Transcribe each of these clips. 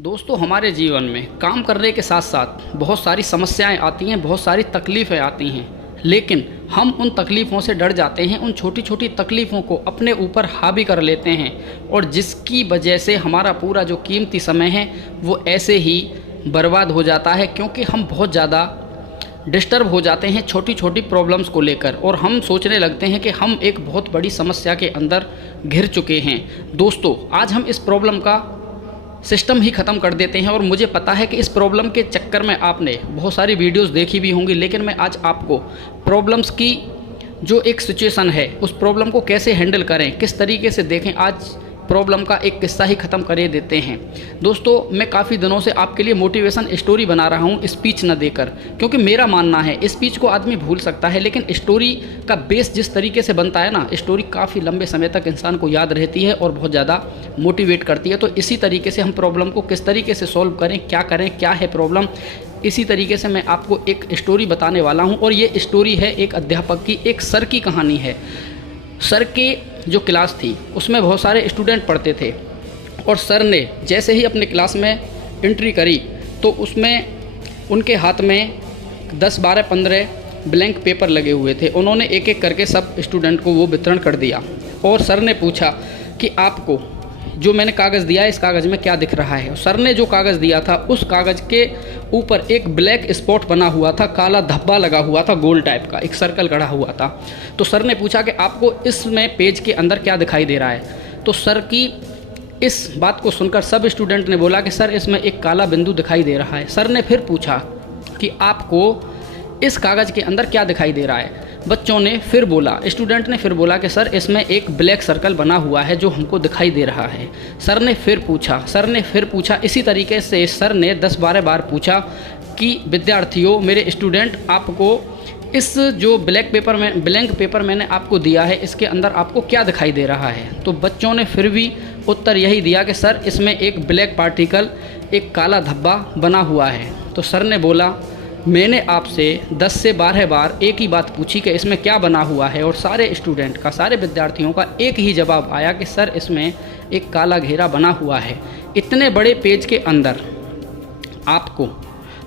दोस्तों, हमारे जीवन में काम करने के साथ साथ बहुत सारी समस्याएं आती हैं, बहुत सारी तकलीफ़ें आती हैं, लेकिन हम उन तकलीफ़ों से डर जाते हैं, उन छोटी छोटी तकलीफ़ों को अपने ऊपर हावी कर लेते हैं और जिसकी वजह से हमारा पूरा जो कीमती समय है वो ऐसे ही बर्बाद हो जाता है, क्योंकि हम बहुत ज़्यादा डिस्टर्ब हो जाते हैं छोटी छोटी प्रॉब्लम्स को लेकर और हम सोचने लगते हैं कि हम एक बहुत बड़ी समस्या के अंदर घिर चुके हैं। दोस्तों, आज हम इस प्रॉब्लम का सिस्टम ही ख़त्म कर देते हैं और मुझे पता है कि इस प्रॉब्लम के चक्कर में आपने बहुत सारी वीडियोस देखी भी होंगी, लेकिन मैं आज आपको प्रॉब्लम्स की जो एक सिचुएशन है उस प्रॉब्लम को कैसे हैंडल करें, किस तरीके से देखें, आज प्रॉब्लम का एक किस्सा ही ख़त्म कर देते हैं। दोस्तों, मैं काफ़ी दिनों से आपके लिए मोटिवेशन स्टोरी बना रहा हूँ स्पीच न देकर, क्योंकि मेरा मानना है स्पीच को आदमी भूल सकता है, लेकिन स्टोरी का बेस जिस तरीके से बनता है ना, स्टोरी काफ़ी लंबे समय तक इंसान को याद रहती है और बहुत ज़्यादा मोटिवेट करती है। तो इसी तरीके से हम प्रॉब्लम को किस तरीके से सॉल्व करें, क्या है प्रॉब्लम, इसी तरीके से मैं आपको एक स्टोरी बताने वाला हूँ। और ये स्टोरी है एक अध्यापक की, एक सर की कहानी है। सर के जो क्लास थी उसमें बहुत सारे स्टूडेंट पढ़ते थे और सर ने जैसे ही अपने क्लास में एंट्री करी तो उसमें उनके हाथ में 10, 12, 15 ब्लैंक पेपर लगे हुए थे। उन्होंने एक एक करके सब स्टूडेंट को वो वितरण कर दिया और सर ने पूछा कि आपको जो मैंने कागज़ दिया है इस कागज़ में क्या दिख रहा है। सर ने जो कागज़ दिया था उस कागज़ के ऊपर एक ब्लैक स्पॉट बना हुआ था, काला धब्बा लगा हुआ था, गोल टाइप का एक सर्कल गढ़ा हुआ था। तो सर ने पूछा कि आपको इसमें पेज के अंदर क्या दिखाई दे रहा है। तो सर की इस बात को सुनकर सब स्टूडेंट ने बोला कि सर इसमें एक काला बिंदु दिखाई दे रहा है। सर ने फिर पूछा कि आपको इस कागज़ के अंदर क्या दिखाई दे रहा है। बच्चों ने फिर बोला, स्टूडेंट ने फिर बोला कि सर इसमें एक ब्लैक सर्कल बना हुआ है जो हमको दिखाई दे रहा है। सर ने फिर पूछा इसी तरीके से सर ने 10-12 बार पूछा कि विद्यार्थियों, मेरे स्टूडेंट, आपको इस जो ब्लैंक पेपर मैंने आपको दिया है इसके अंदर आपको क्या दिखाई दे रहा है। तो बच्चों ने फिर भी उत्तर यही दिया कि सर इसमें एक ब्लैक पार्टिकल, एक काला धब्बा बना हुआ है। तो सर ने बोला, मैंने आपसे 10 से 12 बार एक ही बात पूछी कि इसमें क्या बना हुआ है, और सारे स्टूडेंट का, सारे विद्यार्थियों का एक ही जवाब आया कि सर इसमें एक काला घेरा बना हुआ है। इतने बड़े पेज के अंदर आपको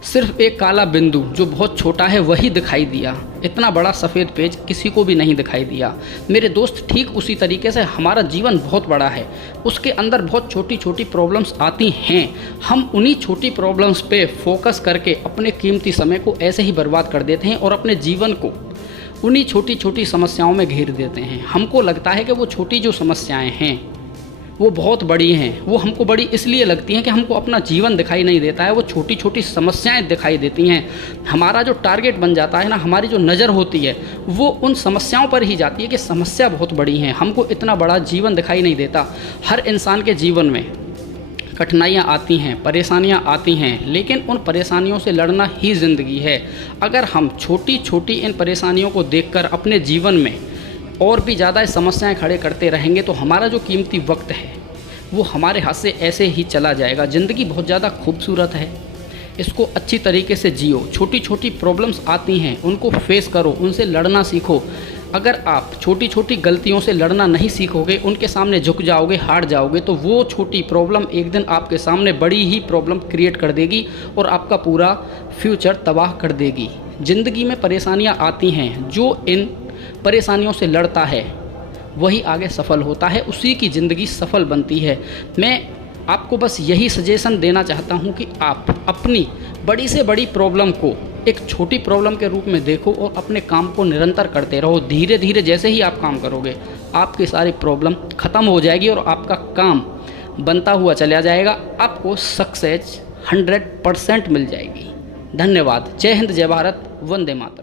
सिर्फ एक काला बिंदु जो बहुत छोटा है वही दिखाई दिया, इतना बड़ा सफ़ेद पेज किसी को भी नहीं दिखाई दिया। मेरे दोस्त, ठीक उसी तरीके से हमारा जीवन बहुत बड़ा है, उसके अंदर बहुत छोटी छोटी प्रॉब्लम्स आती हैं। हम उन्हीं छोटी प्रॉब्लम्स पे फोकस करके अपने कीमती समय को ऐसे ही बर्बाद कर देते हैं और अपने जीवन को उन्हीं छोटी छोटी समस्याओं में घेर देते हैं। हमको लगता है कि वो छोटी जो समस्याएँ हैं वो बहुत बड़ी हैं, वो हमको बड़ी इसलिए लगती हैं कि हमको अपना जीवन दिखाई नहीं देता है, वो छोटी छोटी समस्याएं दिखाई देती हैं। हमारा जो टारगेट बन जाता है ना, हमारी जो नज़र होती है वो उन समस्याओं पर ही जाती है कि समस्या बहुत बड़ी हैं, हमको इतना बड़ा जीवन दिखाई नहीं देता। हर इंसान के जीवन में कठिनाइयाँ आती हैं, परेशानियाँ आती हैं, लेकिन उन परेशानियों से लड़ना ही ज़िंदगी है। अगर हम छोटी छोटी इन परेशानियों को देखकर अपने जीवन में और भी ज़्यादा समस्याएं खड़े करते रहेंगे तो हमारा जो कीमती वक्त है वो हमारे हाथ से ऐसे ही चला जाएगा। ज़िंदगी बहुत ज़्यादा खूबसूरत है, इसको अच्छी तरीके से जियो। छोटी छोटी प्रॉब्लम्स आती हैं, उनको फेस करो, उनसे लड़ना सीखो। अगर आप छोटी छोटी गलतियों से लड़ना नहीं सीखोगे, उनके सामने झुक जाओगे, हार जाओगे, तो वो छोटी प्रॉब्लम एक दिन आपके सामने बड़ी ही प्रॉब्लम क्रिएट कर देगी और आपका पूरा फ्यूचर तबाह कर देगी। ज़िंदगी में परेशानियाँ आती हैं, जो इन परेशानियों से लड़ता है वही आगे सफल होता है, उसी की ज़िंदगी सफल बनती है। मैं आपको बस यही सजेशन देना चाहता हूँ कि आप अपनी बड़ी से बड़ी प्रॉब्लम को एक छोटी प्रॉब्लम के रूप में देखो और अपने काम को निरंतर करते रहो। धीरे धीरे जैसे ही आप काम करोगे आपकी सारी प्रॉब्लम ख़त्म हो जाएगी और आपका काम बनता हुआ चला जाएगा, आपको सक्सेस 100% मिल जाएगी। धन्यवाद। जय हिंद, जय भारत, वंदे मातरम।